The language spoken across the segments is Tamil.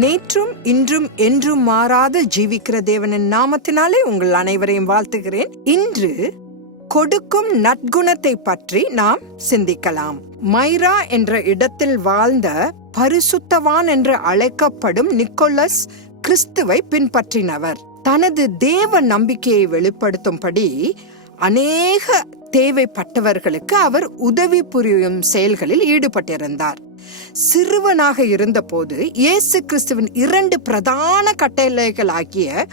நேற்றும் இன்றும் என்றும் மாறாத ஜீவிக்கிற தேவனின் நாமத்தினாலே உங்கள் அனைவரையும் வாழ்த்துகிறேன். இன்று கொடுக்கும் நற்குணத்தை பற்றி நாம் சிந்திக்கலாம். மைரா என்ற இடத்தில் வாழ்ந்த பரிசுத்தவான் என்று அழைக்கப்படும் நிக்கோலஸ் கிறிஸ்துவை பின்பற்றினவர். தனது தேவ நம்பிக்கையை வெளிப்படுத்தும்படி அநேக தேவைப்பட்டவர்களுக்கு அவர் உதவி புரியும் செயல்களில் ஈடுபட்டிருந்தார். சிறுவனாக இருந்தபோது இயேசு கிறிஸ்துவின் இரண்டு பிரதான கட்டளைகளாகிய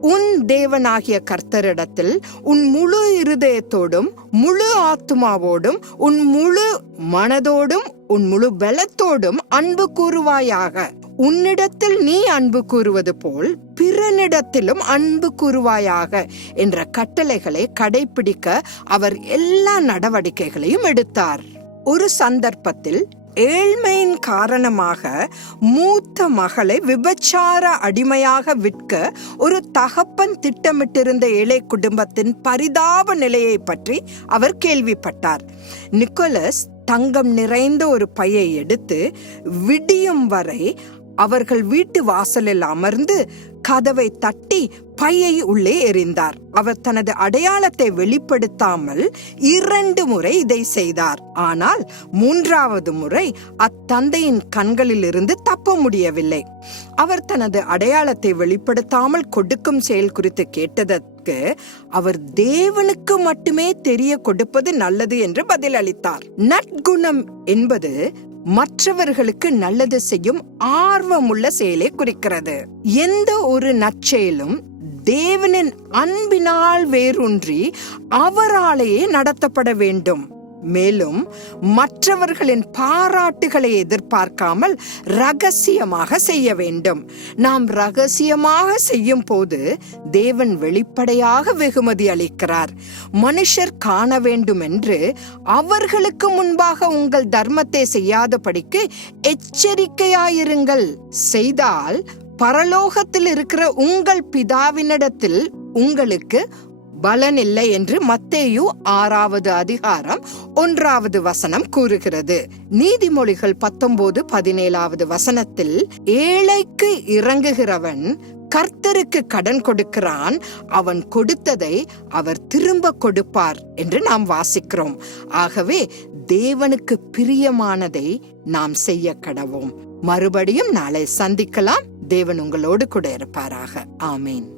உன் தேவனாகிய கர்த்தரிடத்தில் உன் முழு இருதயத்தோடும் முழு ஆத்துமாவோடும் உன் முழு மனதோடும் உன் முழு பலத்தோடும் அன்பு கூறுவாயாக. உன்னிடத்தில் நீ அன்பு கூறுவது போல் பிறனிடத்திலும் அன்பு கூறுவாயாக என்ற கட்டளைகளை கடைபிடிக்க அவர் எல்லா நடவடிக்கைகளையும் எடுத்தார். ஒரு சந்தர்ப்பத்தில் ஏழ்மையின் காரணமாக மூத்த மகளை விபச்சார அடிமையாக விற்க ஒரு தகப்பன் திட்டமிட்டிருந்த ஏழை குடும்பத்தின் பரிதாப நிலையை பற்றி அவர் கேள்விப்பட்டார். நிக்கோலஸ் தங்கம் நிறைந்த ஒரு பையை எடுத்து விடியும் வரை அவர்கள் வீட்டு வாசலில் அமர்ந்து கதவை தட்டி பையை உள்ளே எறிந்தார். அவர் தனது அடையாளத்தை வெளிப்படுத்தாமல் இரண்டு முறை இதை செய்தார். ஆனால் மூன்றாவது முறை அத்தந்தையின் கண்களிலிருந்து தப்ப முடியவில்லை. அவர் தனது அடையாளத்தை வெளிப்படுத்தாமல் கொடுக்கும் செயல் குறித்து கேட்டதற்கு அவர் தேவனுக்கு மட்டுமே தெரிய கொடுப்பது நல்லது என்று பதிலளித்தார். நற்குணம் என்பது மற்றவர்களுக்கு நல்லது செய்யும் ஆர்வமுள்ள செயலை குறிக்கிறது. எந்த ஒரு நற்செயலும் தேவனின் அன்பினால் வேரூன்றி அவராலேயே நடத்தப்பட வேண்டும். மேலும் மற்றவர்களின் பாராட்டுகளை எதிர்பார்க்காமல் ரகசியமாக செய்ய வேண்டும். நாம் ரகசியமாக செய்யும் போது தேவன் வெளிப்படையாக வெகுமதி அளிக்கிறார். மனுஷர் காண வேண்டும் என்று அவர்களுக்கு முன்பாக உங்கள் தர்மத்தை செய்யாதபடிக்கு எச்சரிக்கையாயிருங்கள். செய்தால் பரலோகத்தில் இருக்கிற உங்கள் பிதாவினிடத்தில் உங்களுக்கு பலன் இல்லை என்று மத்தேயு ஆறாவது அதிகாரம் ஒன்றாவது வசனம் கூறுகிறது. நீதிமொழிகள் பத்தொன்பது பதினேழாவது வசனத்தில் ஏழைக்கு இறங்குகிறவன் கர்த்தருக்கு கடன் கொடுக்கிறான் அவன் கொடுத்ததை அவர் திரும்ப கொடுப்பார் என்று நாம் வாசிக்கிறோம். ஆகவே தேவனுக்கு பிரியமானதை நாம் செய்ய கடவோம். மறுபடியும் நாளை சந்திக்கலாம். தேவன் உங்களோடு கூட இருப்பாராக. ஆமீன்.